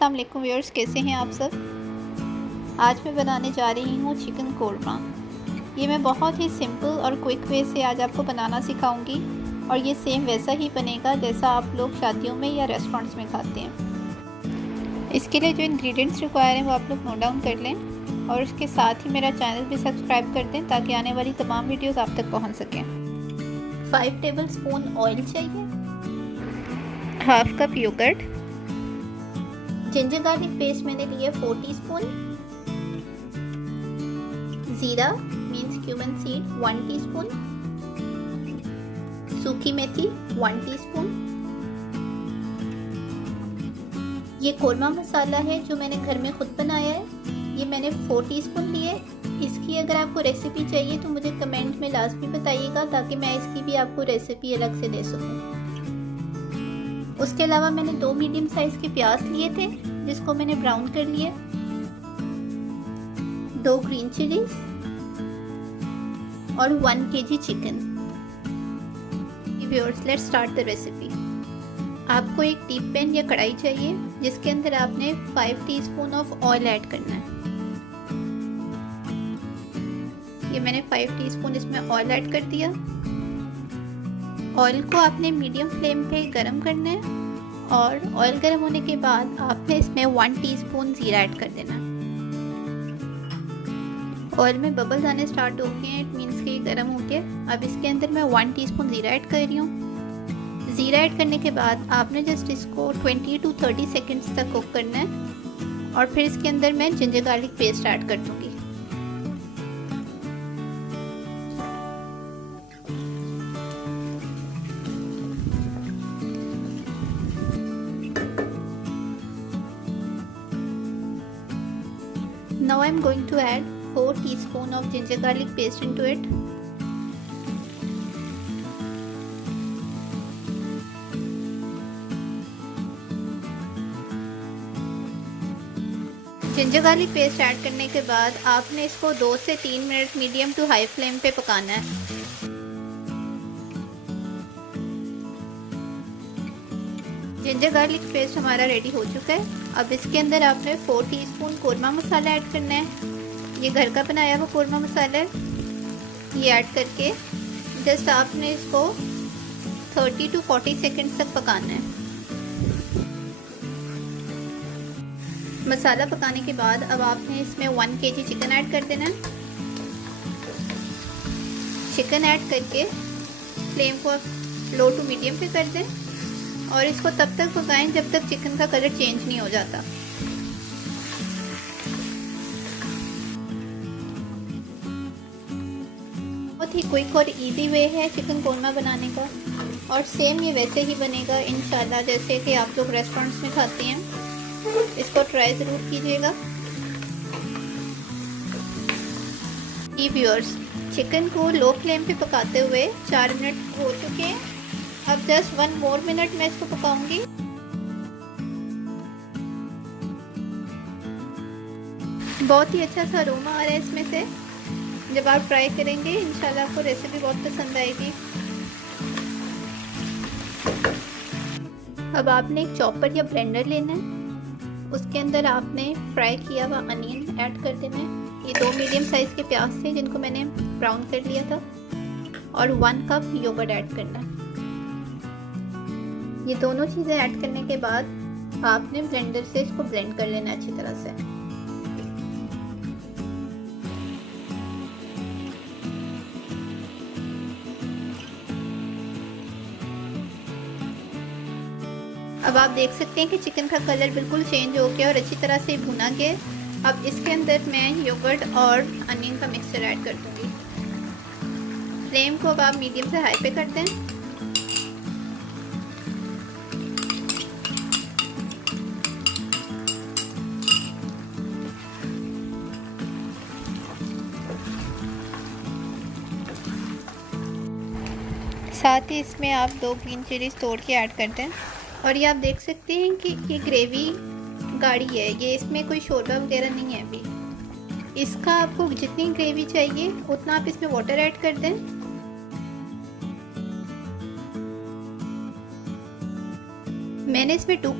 अस्सलाम वालेकुम व्यूअर्स, कैसे हैं आप सब। आज मैं बनाने जा रही हूँ चिकन कोरमा। ये मैं बहुत ही सिंपल और क्विक वे से आज आपको बनाना सिखाऊंगी और ये सेम वैसा ही बनेगा जैसा आप लोग शादियों में या रेस्टोरेंट्स में खाते हैं। इसके लिए जो इंग्रेडिएंट्स रिक्वायर हैं वो आप लोग नोट डाउन कर लें और उसके साथ ही मेरा चैनल भी सब्सक्राइब कर दें ताकि आने वाली तमाम वीडियोस आप तक पहुँच सकें। 5 टेबल स्पून ऑयल चाहिए, half cup yoghurt, ginger garlic paste मैंने लिया 4 टीस्पून, जीरा मीन्स क्यूमन सीड 1 टीस्पून, सूखी मेथी 1 टीस्पून। ये कोरमा मसाला है जो मैंने घर में खुद बनाया है, ये मैंने 4 टीस्पून लिए। इसकी अगर आपको रेसिपी चाहिए तो मुझे कमेंट में लाजमी बताइएगा ताकि मैं इसकी भी आपको रेसिपी अलग से दे सकूं। उसके अलावा मैंने 2 मीडियम साइज के प्याज लिए थे जिसको मैंने ब्राउन कर लिया, 2 ग्रीन चिलीज और 1 kg chicken. Viewers, let's start the recipe. आपको एक डीप पैन या कढ़ाई चाहिए जिसके अंदर आपने 5 टीस्पून ऑफ ऑयल ऐड करना है। ये मैंने 5 टीस्पून इसमें ऑयल ऐड कर दिया। ऑयल को आपने मीडियम फ्लेम पे गरम करना है और ऑयल गरम होने के बाद आपने इसमें 1 टीस्पून जीरा ऐड कर देना है। ऑयल में बबल्स आने स्टार्ट हो गए हैं, इट मीन्स कि गरम हो गया। अब इसके अंदर मैं 1 टीस्पून जीरा ऐड कर रही हूँ। जीरा ऐड करने के बाद आपने जस्ट इसको 20 to 30 सेकेंड्स तक कुक करना है और फिर इसके अंदर मैं जिंजर गार्लिक पेस्ट ऐड कर दूँगी। Now I am going to add 4 teaspoon of ginger garlic paste into it. Ginger garlic paste add करने के बाद आपने इसको 2 से 3 minute medium to high flame पे पकाना है। जिंजर गार्लिक पेस्ट हमारा रेडी हो चुका है। अब इसके अंदर आपने 4 टीस्पून कोरमा मसाला ऐड करना है। ये घर का बनाया हुआ कोरमा मसाला है। ये ऐड करके जस्ट आपने इसको 30 to 40 सेकेंड्स तक पकाना है। मसाला पकाने के बाद अब आपने इसमें 1 kg चिकन ऐड कर देना है। चिकन ऐड करके फ्लेम को लो टू मीडियम पे कर दें और इसको तब तक पकाएं जब तक चिकन का कलर चेंज नहीं हो जाता। बहुत ही क्विक और इजी वे है चिकन कोरमा बनाने का और सेम ये वैसे ही बनेगा इंशाल्लाह जैसे कि आप लोग रेस्टोरेंट्स में खाते हैं। इसको ट्राई ज़रूर कीजिएगा। व्यूअर्स, चिकन को लो फ्लेम पे पकाते हुए 4 मिनट हो चुके हैं। अब जस्ट 1 मोर मिनट मैं इसको पकाऊंगी। बहुत ही अच्छा सा अरोमा आ रहा है इसमें से। जब आप ट्राई करेंगे इंशाल्लाह आपको रेसिपी बहुत पसंद आएगी। अब आपने एक चॉपर या ब्लेंडर लेना है, उसके अंदर आपने फ्राई किया हुआ अनियन ऐड कर देना है। ये 2 मीडियम साइज के प्याज थे जिनको मैंने ब्राउन कर लिया था और 1 कप योगर्ट ऐड करना है। ये दोनों चीज़ें ऐड करने के बाद आपने ब्लेंडर से इसको ब्लेंड कर लेना अच्छी तरह से। अब आप देख सकते हैं कि चिकन का कलर बिल्कुल चेंज हो गया और अच्छी तरह से भुना गया। अब इसके अंदर मैं योगर्ट और अनियन का मिक्सचर ऐड कर दूंगी। फ्लेम को अब आप मीडियम से हाई पे कर दें। साथ ही इसमें आप 2 ग्रीन चिलीज तोड़ के ऐड करते हैं और ये आप देख सकते हैं कि ये ग्रेवी गाढ़ी है, ये इसमें कोई शोरबा वगैरह नहीं है। अभी इसका आपको जितनी ग्रेवी चाहिए उतना आप इसमें वाटर ऐड कर दें। मैंने इसमें 2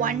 1